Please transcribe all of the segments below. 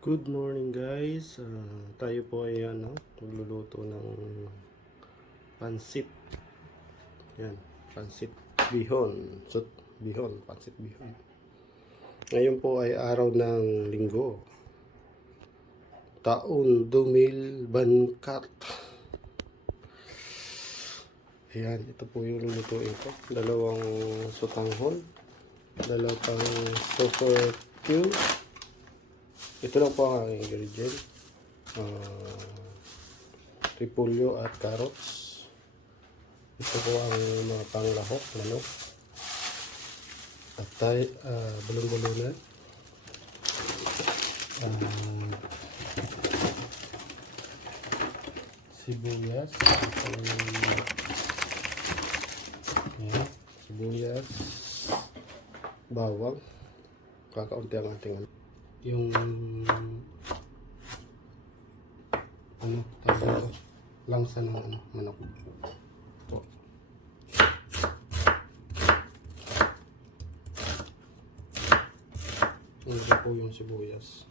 Good morning guys. Tayo po ay magluluto ng pansit. Yan, pansit bihon. Pansit bihon. Ngayon po ay araw ng linggo. Taon 2024. Ayan, ito po yung lulutuin ko. Dalawang sotanghon, dalawang super cube. Ito lang po ang aking ingredient. Repolyo at carrots. Ito po ang mga panglahok, manok. At bulong-bulunan. Sibuyas. Ayan, sibuyas. Bawang. Kakaunti ang ating yung tawag langsa ng manok po. Ito po yung sibuyas.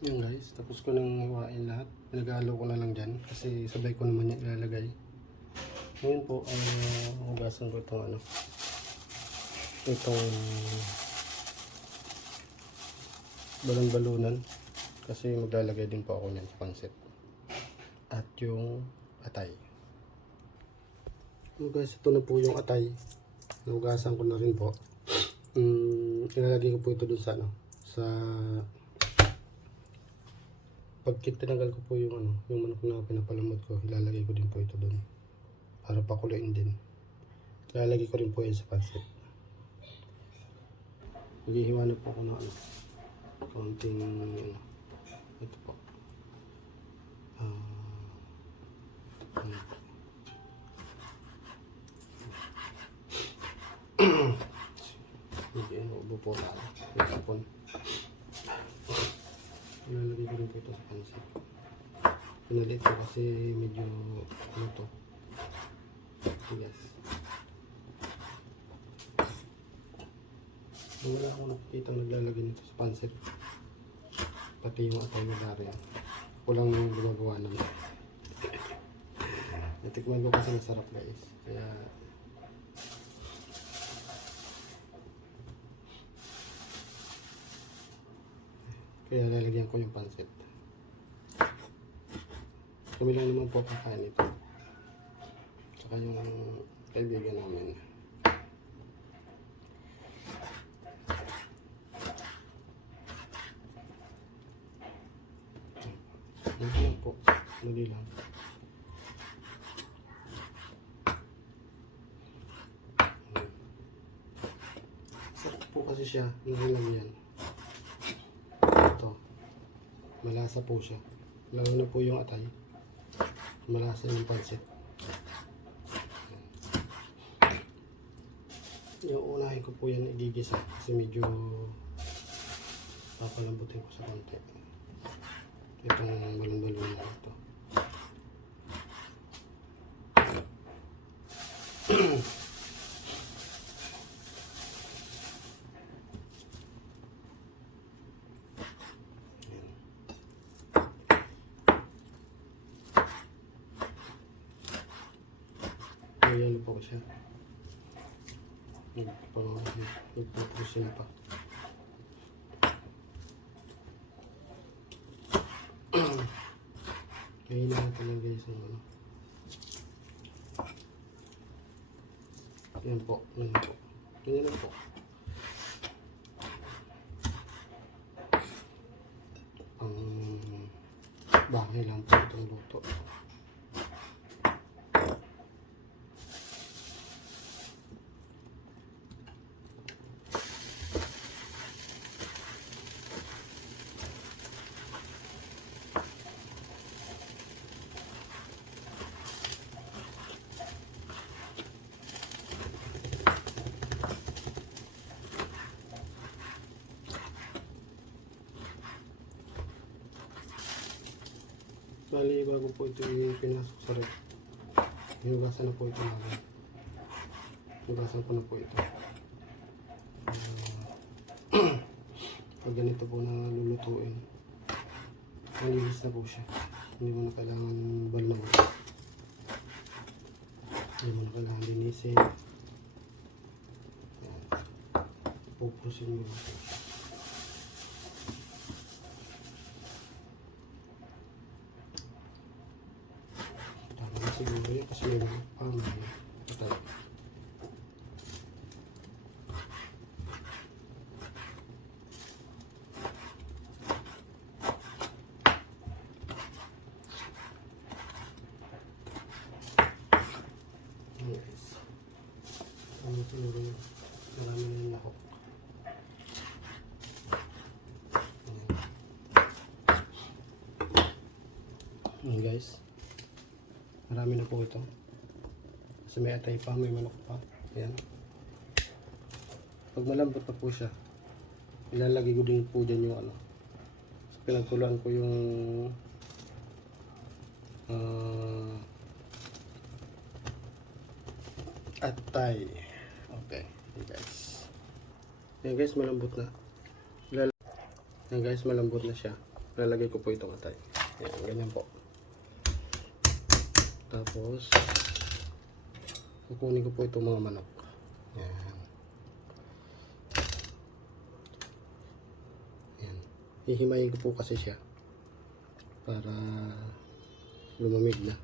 Yan guys, tapos ko nang hiwain lahat. Pinag-aalo ko na lang dyan kasi sabay ko naman yung ilalagay. Ngayon po ay hugasan ko itong balon-balunan kasi maglalagay din po ako niyan sa pansit. At yung atay. So guys, ito na po yung atay. Hugasan ko na rin po. Ilalagay ko po ito dun sa pag tinanggal ko po yung manok na pinapalamod ko, ilalagay ko din po ito doon para pakuluin din. Ilalagay ko rin po yan sa pansit. Maghihiwa na po ako ng konting ito po. Hindi, ubo po na ito. Ilalagay ko rin po ito sa pansit. Pinalit ko kasi medyo yes. Wala akong nakikita naglalagay nito sa pansit. Pati yung atay na rin. Kulang nang gumagawa naman. Natikman ko kasi masarap guys. Kaya lalagyan ko yung pansit. Kami lang naman po kakain ito. Tsaka yung kaibigan namin. Hindi lang po. Hindi lang. Sarap po kasi siya. Nalagyan. Malasa po siya. Lalo na po yung atay. Malasa yung pansit. Yung unahin ko po yan igigisa kasi medyo papalambutin ko sa konti. Itong balon-balon na ito. Ayan po siya. Nagpapusin pa. Mahina natin lang guys ang Ayan po. Ayan po. Ganyan lang po. Ang bagay lang po itong luto. Bali, bago po ito pinasok sa rep, hinugasan na po ito namin. Hinugasan ko na po ito. Pag ganito po na lulutuin, malinis na po siya. Hindi mo na kailangan balawin. Hindi mo na kailangan linisin. Ayan. Pupusin mo. Tama na siguro yun kasi may mga pamay. Ito. Yes. Ano siguro yun? Marami na yung lahok. Ayan guys. Marami na po ito. Kasi may atay pa, may manok pa. Ayan. Pag malambot na po siya, ilalagay ko din po dyan yung ano. So, pinagtuluan ko yung atay. Okay. Ayan guys. Ayan guys, malambot na. Ayan guys, malambot na siya. Ilalagay ko po itong atay. Ayan, ganyan po. Tapos, kukunin ko po itong mga manok. Ayan. Ayan. Hihimayin ko po kasi siya para lumamig na.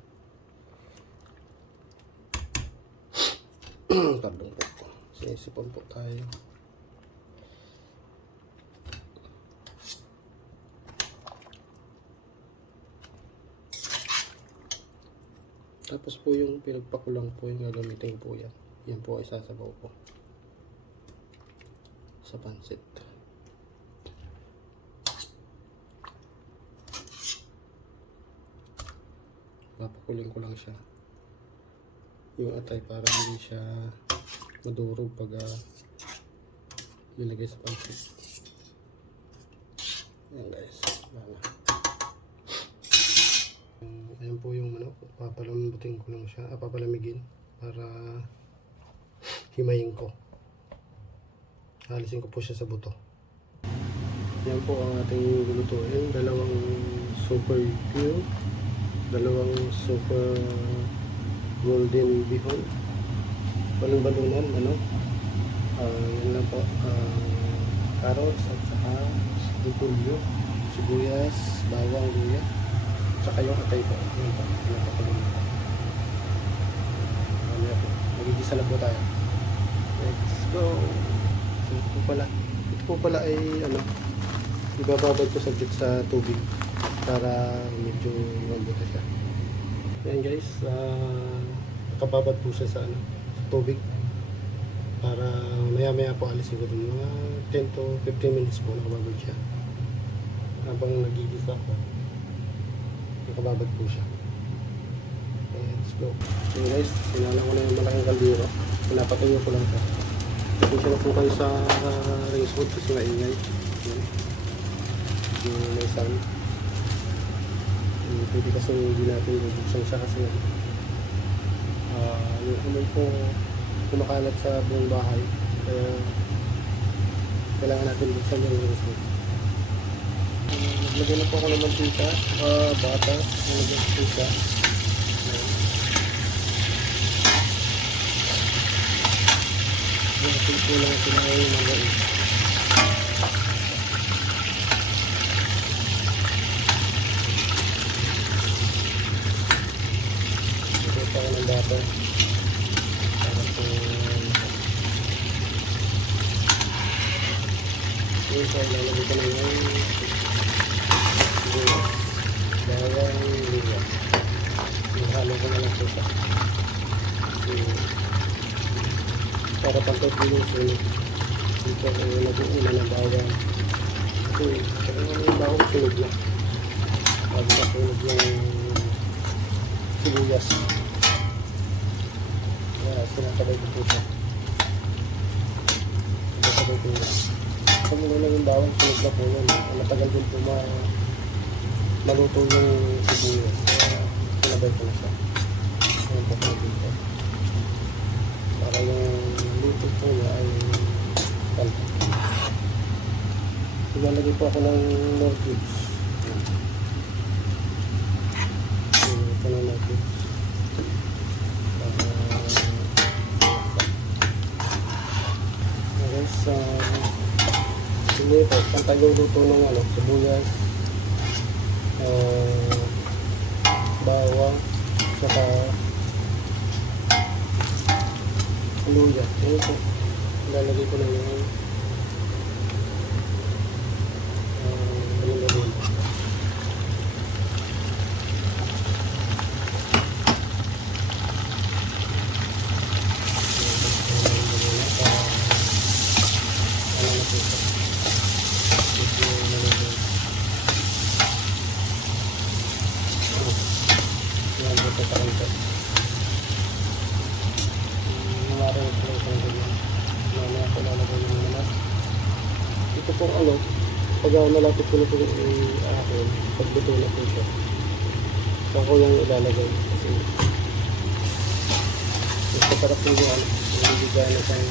Pardon po. Sinisipon po tayo. Tapos po yung pinagpakulang po yung gagamitin po yan. Yan po ay sasabaw po sa pansit. Papakuling ko lang siya. Yung atay para hindi siya madurog pag ilagay sa pansit. Yan guys. Wala. Ayan po yung manok. Papalambutin ko lang siya. Papalamigin para himayin ko. Alisin ko po siya sa buto. Yan po ang ating lulutuin. Dalawang super Q. Dalawang super golden bihon. Balon-balunan. Ano? Yan lang po. Carrots at saka repolyo, sibuyas, bawang, luya. Saka yung atay po. Yan po. Pinapakulong po. Mamaya po. Magigisa na po tayo. Let's go. So, ito po pala ay ano, ibababad ko saglit sa tubig para medyo mabuti siya. Yan guys, nakababad po siya sa, ano, sa tubig para maya po alisin ko dun. Mga 10 to 15 minutes po nakababad siya. Habang nagigisa ko, nakababad po siya. Okay, let's go. So guys, sinala ko na yung malaking kaldero. Pinapatuyo ko lang siya. Pasensya na po kayo sa race wood kasi maingay. Yung may sound. Pwede kasi hindi natin bubuksan siya kasi yung amoy po kumakalat sa buong bahay. Kaya kailangan natin buksan yung race wood. Naglagay na po ako ng mantika, bata, nalagyan ko siya. Natin po lang sinahay yung mga ito. Ito pa ako ng bata. Para po yun po, lalagay ko na yung bawang luya. Halo ko na lang po siya. Para pagkat yung sulit. Dito ako nag-uuna ng bawang. Kaya yung bawang sunog na. Pag nasunog yung sibuyas. Kaya sinasabay ko po siya. Sinasabay ko yun. Kung muna yung bawang sunog na po yun. Matagal din po maluto yung sibuyas. Kaya sinabay ko na siya. Ayan po ko dito. Para yung luto po niya ay kalma. Ilalagay po ako ng more cubes. Ito na natin. Guys, hindi po, pantay yung luto ng sibuyas, bawang, saka luya. Ayan po, ilalagay ko na yung lagay. Ito pong pag malapit ko na po akin, pagbuto na po siya. So ako yung ilalagay kasi mas masarap po yung nabibigyan na siyang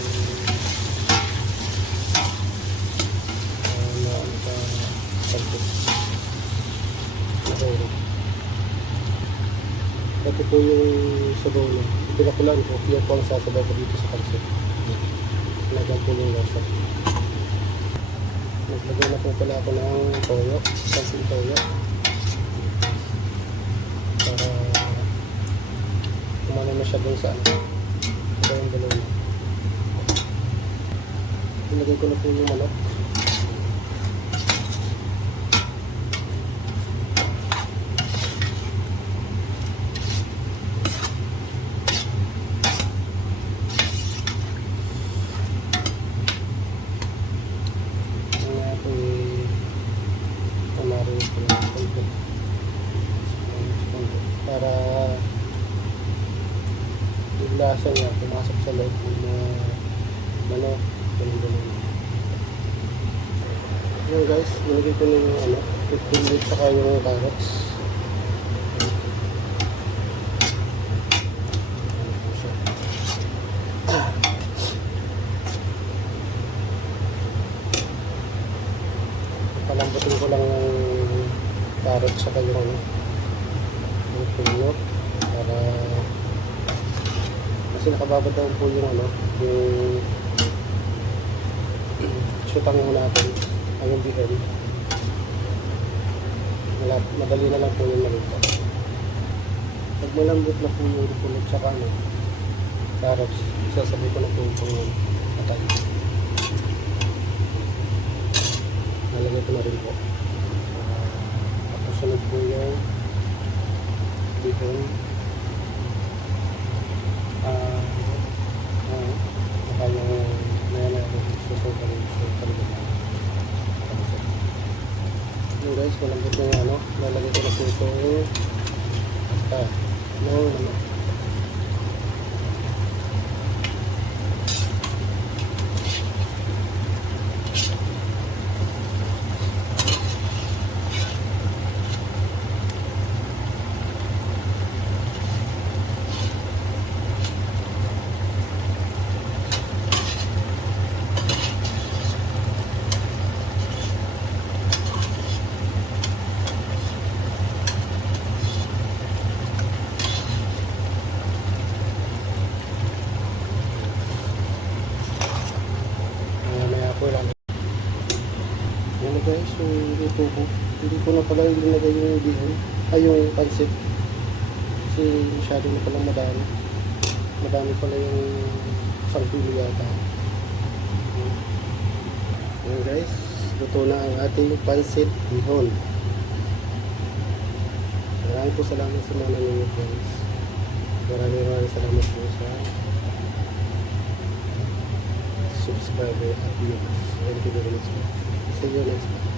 sa pagbuto. Okay. Ito po yung sabaw na. Pinakulan ko, yan po ang sasabaw ko dito sa pansit. Lagyan po yung lasa. Naglagay na po pala ako ng toyo, pansit toyo. Para kumano na siya dun sa sa yung dalawa na. Nilagay ko na po yung manok. Para yung lasa niya pumasok sa loob ng manok. Yan guys, nilagay ko na yung 15 minutes saka yung carrots. Palambutin ko lang yung carrots saka yung yung puno para kasi nakababad daw po yung yung sutang mo natin ang yung bihel. Madali na lang po yung maluto. Pag malambot na po yung puno saka carrots, isasabi ko na po yung patay. Nalagay ko na rin po. Tapos sunod po yung bihel. Baka yung susunod na talaga. Yun guys, malambot na yung lalagay ko na po ito yung yan guys, yung luto ko. Hindi ko na pala linagay yung bihon ay yung pansit kasi masyado na palang madami pala yung sangpili yata. Yan guys, luto na ang ating pansit bihon. Maraming po salamat sa mga nanonood guys. Maraming salamat po sa subscriber at viewers. Thank you very much. See you next time.